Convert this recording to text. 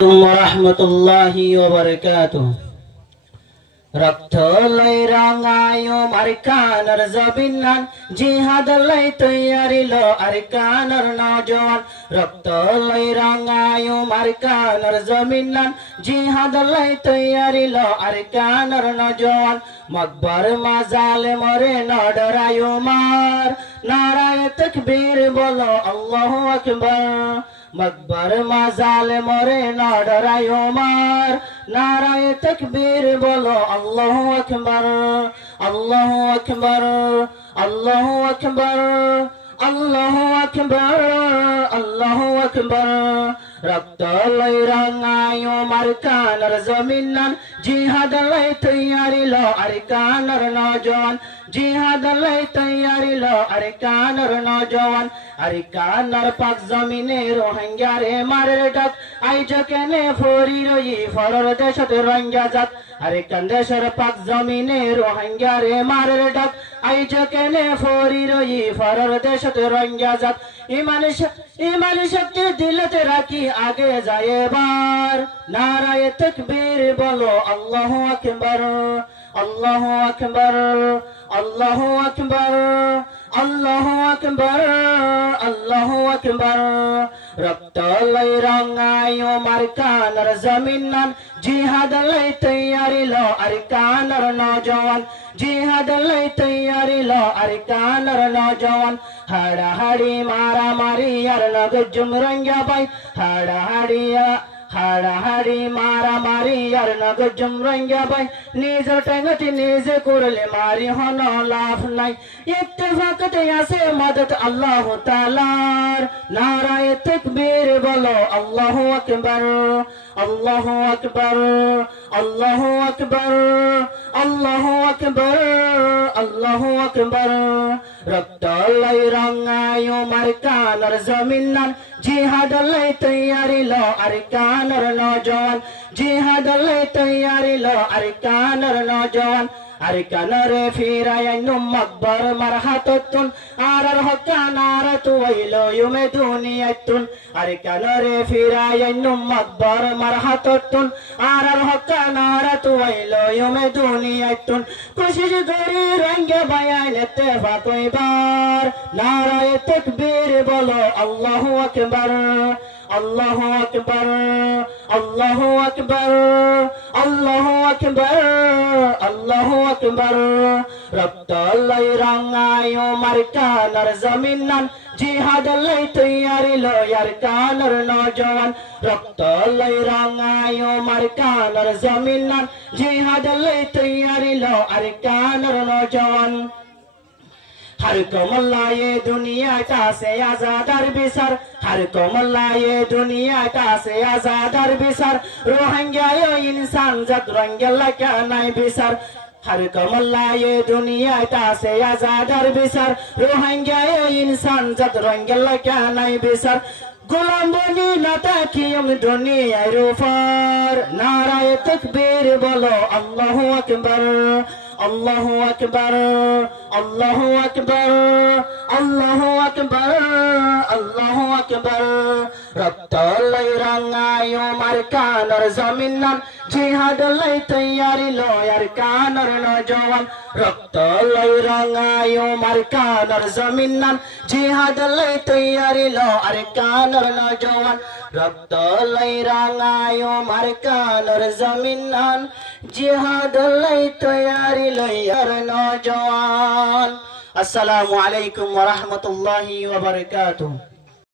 ওয়ারাহমাতুল্লাহি ওয়া বারাকাতুহু। রক্ত লাই রাঙায়ো আরকানার জবিনান, জিহাদ লাই তৈয়ারিলো আরকানার নওজওয়ান। রক্ত লাই রাঙায়ো আরকানার জবিনান, জিহাদ লাই তৈয়ারিলো আরকানার নওজওয়ান। মকবর মাজাল মরে না ডরায়ো মার, নারায়ে তাকবীর বলো আল্লাহু আকবার। মকবর মাজাল মরে না ডরায়ো মার, নারায়ে তাকবীর বলো আল্লাহু আকবার। আল্লাহু আকবার, আল্লাহু আকবার, আল্লাহু আকবার, আল্লাহু আকবার। রক্ত লাই রাঙায়ো আরকানার জমিনান, জিহাদ লাই তৈয়ারিলো আরকানার নওজওয়ান। জিহাদ লাই তৈয়ারিলো আরকানার নওজওয়ান। আরকানার পাক জমিনে রোহিঙ্গারে মারের ডাক, আইজ কেনে ফরি রই ফরর দেশত রোহিঙ্গা জাত। আরকান দেশের পাক জমিনে রোহিঙ্গারে মারের ডাক, আইজ কেনে ফরি রই ফরর দেশত রোহিঙ্গা জাত। ইমান শক্তি দিলতে রাখি আগে যায় এবার, নারায়ে তাকবীর বলো আল্লাহু আকবার। আল্লাহু আকবার, আল্লাহু আকবার, আল্লাহু আকবার, আল্লাহু আকবার। রক্ত লাই রাঙায়ো আরকানার জমিনান, জিহাদ লাই তৈয়ারিলো আরকানার নওজওয়ান। জিহাদ লাই তৈয়ারিলো আরকানার নওজওয়ান। হাড়াহাড়ি মারামারি আর নগজুম রঙ্গা বাই, হাড়াহাড়ি মারামারি আর নগজুম রঙ্গা বাই। নিজের টেঙ্গটি নিজে করলে মারি হন লাভ নাই, ইত্তেফাকতে আছে মদদ আল্লাহ তাআলার। নারায়ে তাকবীর বলো আল্লাহু আকবার। আল্লাহু আকবার, আল্লাহু আকবার, আল্লাহু আকবার, আল্লাহু আকবার। রক্ত লাই রাঙায়ো আরকানার জমিনান, জিহাদ লাই তৈয়ারিলো আরকানার নওজওয়ান। জিহাদ লাই তৈয়ারিলো আরকানার নওজওয়ান। আরকানরে ফিরায়াইনু মকবর মারহাতুন, আরার হকানার তুইলো ইউমে দুনিয়াতুন। আরকানরে ফিরায়াইনু মকবর মারহাতুন, আরার হকানার তুইলো ইউমে দুনিয়াতুন। কোশিশ করি রঙ্গে বায়ান ইত্তেফাক এবার, নারায়ে তাকবীর বলো আল্লাহু আকবার। আল্লাহু আকবার, আল্লাহু আকবার, আল্লাহু আকবার, আল্লাহু আকবার। রক্ত লাই রাঙায়ো আরকানার জমিনান, জিহাদ লাই তৈয়ারিলো আরকানার নওজওয়ান। রক্ত লাই রাঙায়ো আরকানার জমিনান, জিহাদ লাই তৈয়ারিলো আরকানার নওজওয়ান। हर को मल्ला ये दुनिया का से आजादर बिसर, हर को मल्ला ये दुनिया का से आजादर बिसर। रोहिंग्या यो इंसान जत रंगला क्या नहीं बिसर, हर को मल्ला ये दुनिया का से आजादर बिसर। रोहिंग्या यो इंसान जत रंगला क्या नहीं बिसर। गुलाम बनी नता कियम दुनिया रूफर, नाराये तकबीर बोलो अल्लाहु अकबर। अल्लाहु अकबर, अल्लाहु अकबर, अल्लाहु अकबर, अल्लाहु अकबर। रक्त लाई राঙায়ো আরকানার জমিনান, জিহাদ লাই তৈয়ারিলো আরকানার নওজওয়ান। রক্ত লাই রাঙায়ো আরকানার জমিনান, জিহাদ লাই তৈয়ারিলো আরকানার নওজওয়ান। রক্ত লাই রাঙায়ো আরকানার জমিনান, জিহাদ লাই তৈয়ারিলো আর নওজওয়ান। আসসালামু আলাইকুম ওয়া রাহমাতুল্লাহি ওয়া বারাকাতুহু।